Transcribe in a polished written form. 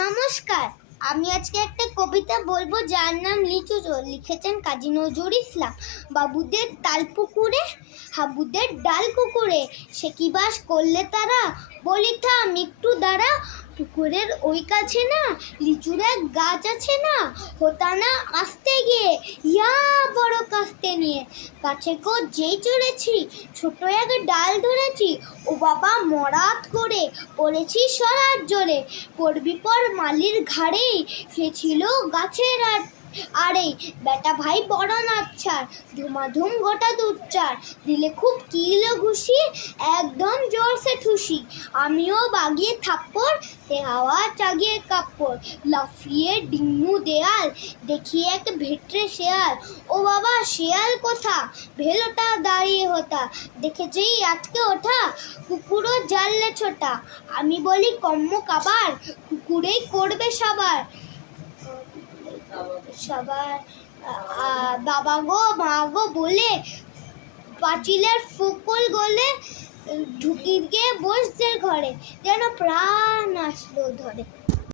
নমস্কার, আমি আজকে একটা কবিতা বলবো যার নাম লিচু চোর। লিখেছেন কাজী নজরুল ইসলাম। বাবুদের তাল পুকুরে, হাবুদের ডাল কুকুরে, সে কি বাস করলে তারা, বলি থাম একটু দাঁড়া। পুকুরের ওই কাছে না লিচুর এক গাছ আছে না, হতা না আসতে গিয়ে ইয়া বড় কাস্তে নিয়ে। গাছে কো যেই চড়েছি, ছোট এক ডাল ধরেছি, ও বাবা মরাত করে পড়েছি সরার জোরে। পড়বি পর মালির ঘাড়েই, সে ছিল গাছের আরে বেটা ভাই বড় নাচ্ছার, ধুমাধুম গোটা দুচ্চার, দিলে খুব কিলো ঘুষি, একদম জোরসে ঠুসি। আমিও বাগিয়ে থাপ্পড়, তে হাওয়া চাগিয়ে কাপড়, লাফিয়ে ডিঙ্গু দেয়াল, দেখি এক ভেটরে শেয়াল। ও বাবা শেয়াল কোথা, ভেলোটা দাঁড়িয়ে হতা, দেখেছেই আজকে ওঠা, কুকুরও জানলে ছোটা। আমি বলি কম্ম কাবার, কুকুরেই করবে সবার। বাবা গো মা গো বলে পাঁচিলের ফুকুল গলে ঢুকি গিয়ে বসছে ঘরে, যেন প্রাণ আসলো ধরে।